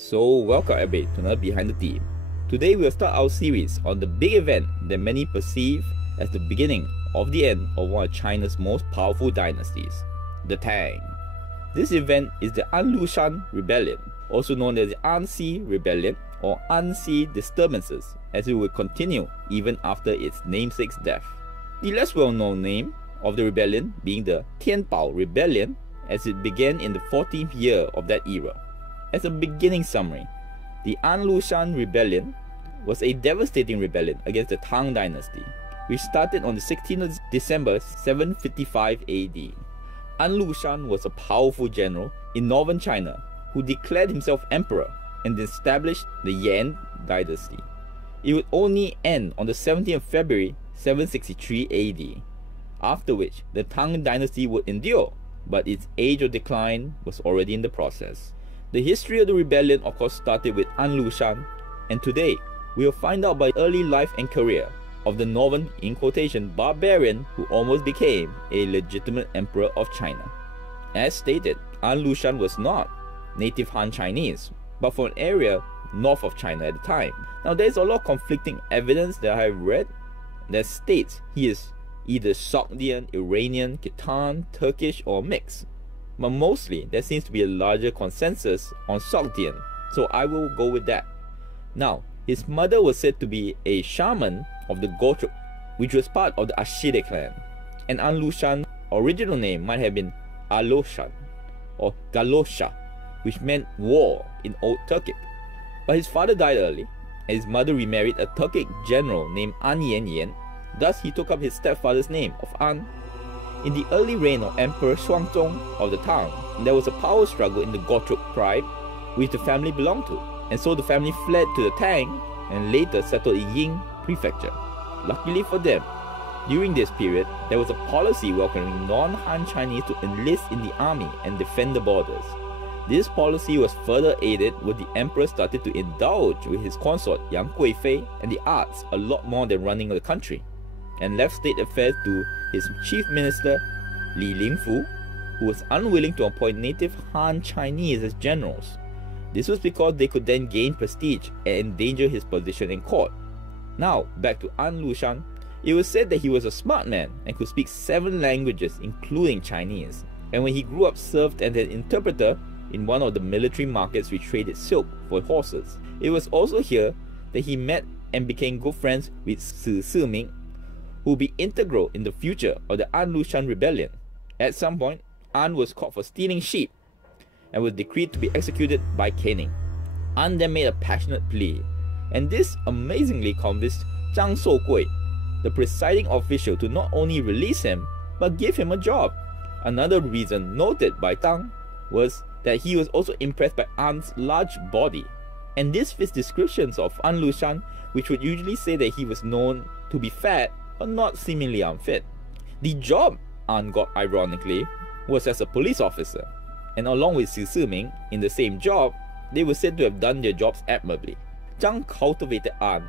So welcome everybody to another Behind the Theme. Today we'll start our series on the big event that many perceive as the beginning of the end of one of China's most powerful dynasties, the Tang. This event is the An Lushan Rebellion, also known as the Anxi Rebellion or Anxi Disturbances, as it will continue even after its namesake's death. The less well-known name of the rebellion being the Tianbao Rebellion, as it began in the 14th year of that era. As a beginning summary, the An Lushan Rebellion was a devastating rebellion against the Tang Dynasty, which started on the 16th of December 755 AD. An Lushan was a powerful general in northern China who declared himself emperor and established the Yan Dynasty. It would only end on the 17th of February 763 AD, after which the Tang Dynasty would endure, but its age of decline was already in the process. The history of the rebellion of course started with An Lushan, and today we will find out about the early life and career of the northern, in quotation, barbarian who almost became a legitimate emperor of China. As stated, An Lushan was not native Han Chinese, but from an area north of China at the time. Now there is a lot of conflicting evidence that I have read that states he is either Sogdian, Iranian, Khitan, Turkish or mixed. But mostly there seems to be a larger consensus on Sogdian, so I will go with that. Now, his mother was said to be a shaman of the Gotruk, which was part of the Ashide clan, and An Lushan's original name might have been An Lushan or Galosha, which meant war in Old Turkic. But his father died early, and his mother remarried a Turkic general named An Yan. Thus he took up his stepfather's name of An. In the early reign of Emperor Shuangzong of the Tang, there was a power struggle in the Gotruk tribe, which the family belonged to, and so the family fled to the Tang and later settled in Ying Prefecture. Luckily for them, during this period, there was a policy welcoming non-Han Chinese to enlist in the army and defend the borders. This policy was further aided when the emperor started to indulge with his consort Yang Guifei and the arts a lot more than running the country, and left state affairs to his chief minister Li Lingfu, who was unwilling to appoint native Han Chinese as generals. This was because they could then gain prestige and endanger his position in court. Now, back to An Lushan. It was said that he was a smart man and could speak 7 languages including Chinese, and when he grew up served as an interpreter in one of the military markets which traded silk for horses. It was also here that he met and became good friends with Si Siming, who will be integral in the future of the An Lushan Rebellion. At some point, An was caught for stealing sheep and was decreed to be executed by caning. An then made a passionate plea, and this amazingly convinced Zhang Sougui, the presiding official, to not only release him, but give him a job. Another reason noted by Zhang was that he was also impressed by An's large body, and this fits descriptions of An Lushan, which would usually say that he was known to be fat but not seemingly unfit. The job An got, ironically, was as a police officer, and along with Si Siming in the same job, they were said to have done their jobs admirably. Zhang cultivated An,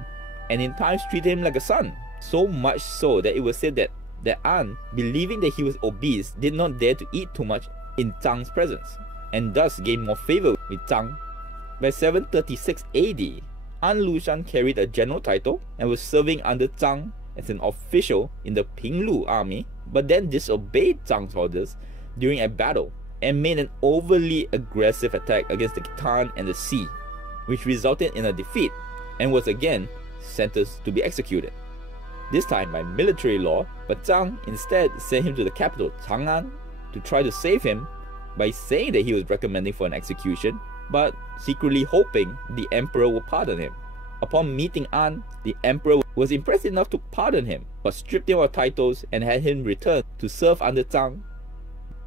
and in times treated him like a son, so much so that it was said that An, believing that he was obese, did not dare to eat too much in Zhang's presence, and thus gained more favor with Zhang. By 736 AD, An Lushan carried a general title and was serving under Zhang as an official in the Pinglu army, but then disobeyed Zhang's orders during a battle and made an overly aggressive attack against the Khitan and the Xi, which resulted in a defeat and was again sentenced to be executed. This time by military law, but Zhang instead sent him to the capital Chang'an to try to save him by saying that he was recommending for an execution, but secretly hoping the emperor would pardon him. Upon meeting An, the emperor was impressed enough to pardon him, but stripped him of titles and had him return to serve under Zhang.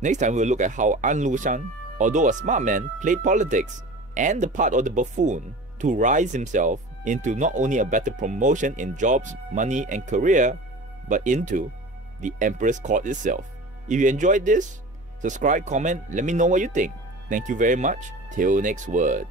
Next time we'll look at how An Lushan, although a smart man, played politics and the part of the buffoon to rise himself into not only a better promotion in jobs, money and career, but into the emperor's court itself. If you enjoyed this, subscribe, comment, let me know what you think. Thank you very much. Till next word.